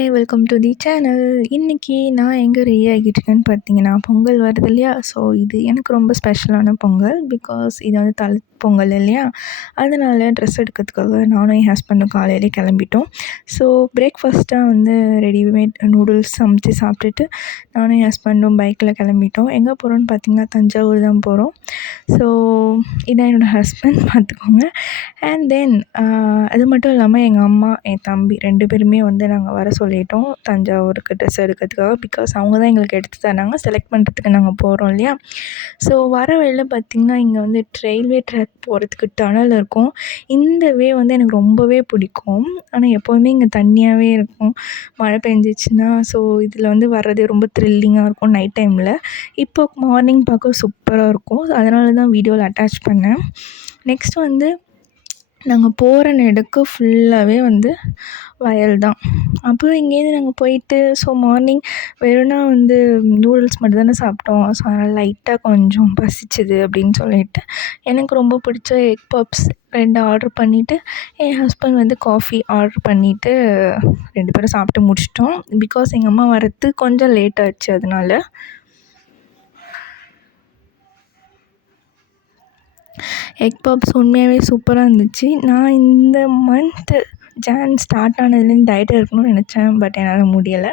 Hi welcome to the channel. இன்றைக்கி நான் எங்கே ரெடி ஆகிட்டுருக்கேன்னு பார்த்தீங்கன்னா, பொங்கல் வருது இல்லையா? ஸோ இது எனக்கு ரொம்ப ஸ்பெஷலான பொங்கல். பிகாஸ் இது வந்து பொங்கல் இல்லையா? அதனால் ட்ரெஸ் எடுக்கிறதுக்காக நானும் என் ஹஸ்பண்டும் காலையிலே கிளம்பிட்டோம். ஸோ பிரேக்ஃபாஸ்ட்டாக வந்து ரெடிமேட் நூடுல்ஸ் சமைச்சு சாப்பிட்டுட்டு நானும் என் ஹஸ்பண்டும் பைக்கில் கிளம்பிட்டோம். எங்கே போகிறோன்னு பார்த்தீங்கன்னா தஞ்சாவூர் தான் போகிறோம். ஸோ இதான் என்னோடய ஹஸ்பண்ட் பார்த்துக்கோங்க. அண்ட் தென் அது மட்டும் இல்லாமல் எங்கள் அம்மா, என் தம்பி 2 பேருமே வந்து நாங்கள் வர சொல்லிட்டோம் தஞ்சாவூருக்கு ட்ரெஸ் எடுக்கிறதுக்காக. பிகாஸ் அவங்க தான் எங்களுக்கு எடுத்து தராங்க. செலக்ட் பண்ணுறதுக்கு நாங்கள் போகிறோம் இல்லையா? ஸோ வர வழியில் பார்த்திங்கன்னா இங்கே வந்து ரயில்வே ட்ராக் போகிறதுக்கு டனல் இருக்கும். இந்த வே வந்து எனக்கு ரொம்பவே பிடிக்கும். ஆனால் எப்போதுமே இங்கே தண்ணியாகவே இருக்கும் மழை பெஞ்சிச்சின்னா. ஸோ இதில் வந்து வர்றதே ரொம்ப த்ரில்லிங்காக இருக்கும் நைட் டைமில். இப்போ மார்னிங் பார்க்க சூப்பராக இருக்கும். அதனால தான் வீடியோவில் அட்டாச் பண்ணேன். நெக்ஸ்ட் வந்து நாங்கள் போகிற நெடுக்கு ஃபுல்லாகவே வந்து வயல் தான். அப்புறம் இங்கேருந்து நாங்கள் போயிட்டு மார்னிங் வெறும்னா வந்து நூடுல்ஸ் மட்டும் தானே சாப்பிட்டோம். ஸோ அதனால் லைட்டாக கொஞ்சம் பசிச்சுது அப்படின்னு சொல்லிட்டு எனக்கு ரொம்ப பிடிச்ச எக் பப்ஸ் 2 ஆர்ட்ரு பண்ணிவிட்டு என் ஹஸ்பண்ட் வந்து காஃபி ஆர்ட்ரு பண்ணிவிட்டு 2 பேரும் சாப்பிட்டு முடிச்சிட்டோம். பிகாஸ் எங்கள் அம்மா வரது கொஞ்சம் லேட் ஆச்சு. அதனால எக் பப்ஸ் உண்மையாகவே சூப்பராக இருந்துச்சு. நான் இந்த மந்த்து ஜான் ஸ்டார்ட் ஆனதுலேருந்து டயட்டில் இருக்கணும்னு நினச்சேன். பட் என்னால் முடியலை.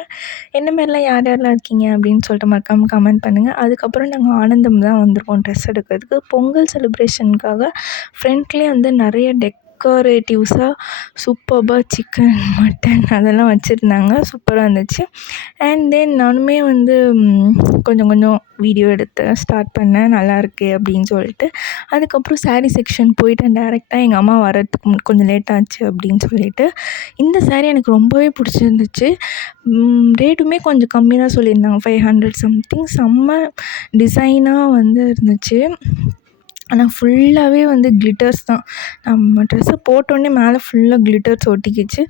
என்ன மாரிலாம் யார் யாரெலாம் இருக்கீங்க அப்படின்னு சொல்லிட்டு மறக்காமல் கமெண்ட் பண்ணுங்கள். அதுக்கப்புறம் நாங்கள் ஆனந்தம் தான் வந்திருக்கோம் ட்ரெஸ் எடுக்கிறதுக்கு. பொங்கல் செலிப்ரேஷனுக்காக ஃப்ரண்ட்லேயே வந்து நிறைய டெக்கரேட்டிவ்ஸாக சூப்பர்பாக சிக்கன், மட்டன் அதெல்லாம் வச்சுருந்தாங்க. சூப்பராக இருந்துச்சு. அண்ட் தென் நானுமே வந்து கொஞ்சம் கொஞ்சம் வீடியோ எடுத்து ஸ்டார்ட் பண்ணேன், நல்லாயிருக்கு அப்படின்னு சொல்லிட்டு. அதுக்கப்புறம் சாரீ செக்ஷன் போயிட்டேன் டேரெக்டாக. எங்கள் அம்மா வரத்துக்கு கொஞ்சம் லேட் ஆச்சு அப்படின்னு சொல்லிட்டு. இந்த சாரீ எனக்கு ரொம்பவே பிடிச்சிருந்துச்சு. ரேட்டுமே கொஞ்சம் கம்மி தான் சொல்லியிருந்தாங்க, 500 சம்திங். செம்ம டிசைனாக வந்து இருந்துச்சு. ஆனால் ஃபுல்லாகவே வந்து கிளிட்டர்ஸ் தான். நம்ம ட்ரெஸ்ஸை போட்டோடனே மேலே ஃபுல்லாக கிளிட்டர்ஸ் ஒட்டிக்கிச்சு.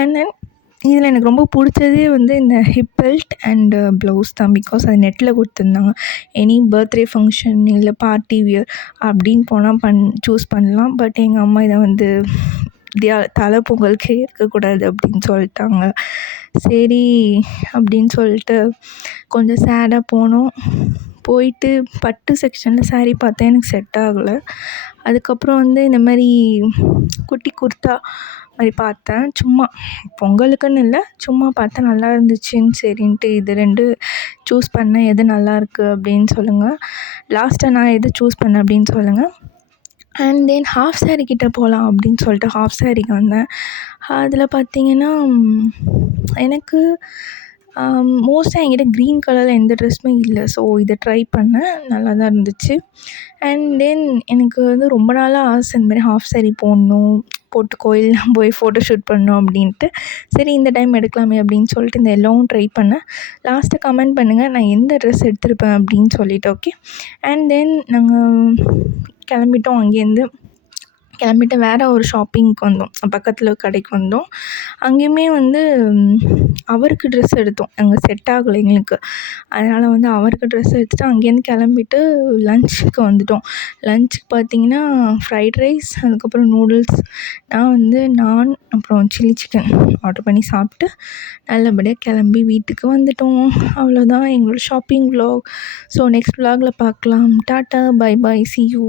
அண்ட் தென் இதில் எனக்கு ரொம்ப பிடிச்சதே வந்து இந்த ஹிப் பெல்ட் அண்டு ப்ளவுஸ் தான். பிகாஸ் அது நெட்டில் கொடுத்துருந்தாங்க. எனி பர்த்டே ஃபங்க்ஷன் இல்லை பார்ட்டி வியர் அப்படின்னு போனால் சூஸ் பண்ணலாம். பட் எங்கள் அம்மா இதை வந்து தலை பொங்கலுக்கே இருக்கக்கூடாது அப்படின்னு சொல்லிட்டாங்க. சரி அப்படின்னு சொல்லிட்டு கொஞ்சம் சேடாக போனோம். போயிட்டு பட்டு செக்ஷனில் சாரீ பார்த்தேன், எனக்கு செட் ஆகலை. அதுக்கப்புறம் வந்து இந்த மாதிரி குட்டி குர்த்தா மாதிரி பார்த்தேன். சும்மா பொங்கலுக்குன்னு இல்லை, சும்மா பார்த்தேன் நல்லா இருந்துச்சுன்னு சரின்ட்டு இது 2 சூஸ் பண்ணேன். எது நல்லாயிருக்கு அப்படின்னு சொல்லுங்கள். லாஸ்ட்டாக நான் எது சூஸ் பண்ணேன் அப்படின்னு சொல்லுங்கள். அண்ட் தென் ஹாஃப் சாரீ கிட்டே போகலாம் அப்படின்னு சொல்லிட்டு ஹாஃப் சாரீக்கு வந்தேன். அதில் பார்த்திங்கன்னா எனக்கு மோஸ்ட்டாக என்கிட்ட க்ரீன் கலரில் எந்த ட்ரெஸ்ஸுமே இல்லை. ஸோ இதை ட்ரை பண்ணேன், நல்லா தான் இருந்துச்சு. அண்ட் தென் எனக்கு வந்து ரொம்ப நாளாக ஆசை இந்த மாதிரி ஹாஃப் சாரீ போட்டு கோயிலெலாம் போய் ஃபோட்டோ ஷூட் பண்ணணும் அப்படின்ட்டு. சரி இந்த டைம் எடுக்கலாமே அப்படின்னு சொல்லிட்டு இந்த எல்லோவும் ட்ரை பண்ணேன். லாஸ்ட்டாக கமெண்ட் பண்ணுங்கள் நான் எந்த ட்ரெஸ் எடுத்திருப்பேன் அப்படின்னு சொல்லிவிட்டு. ஓகே. அண்ட் தென் நாங்கள் கிளம்பிட்டோம். அங்கேருந்து கிளம்பிட்டு வேறு ஒரு ஷாப்பிங்க்கு வந்தோம். பக்கத்தில் கடைக்கு வந்தோம். அங்கேயுமே வந்து அவருக்கு ட்ரெஸ் எடுத்தோம். அங்கே செட் ஆகலை எங்களுக்கு. அதனால் வந்து அவருக்கு ட்ரெஸ் எடுத்துகிட்டு அங்கேருந்து கிளம்பிட்டு லஞ்சுக்கு வந்துட்டோம். லஞ்சுக்கு பார்த்திங்கன்னா ஃப்ரைட் ரைஸ், அதுக்கப்புறம் நூடுல்ஸ். நான் வந்து அப்புறம் சில்லி சிக்கன் ஆர்டர் பண்ணி சாப்பிட்டு நல்லபடியாக கிளம்பி வீட்டுக்கு வந்துட்டோம். அவ்வளோதான் எங்களோட ஷாப்பிங் விலாக். ஸோ நெக்ஸ்ட் விலாகில் பார்க்கலாம். Tata, bye bye, see you.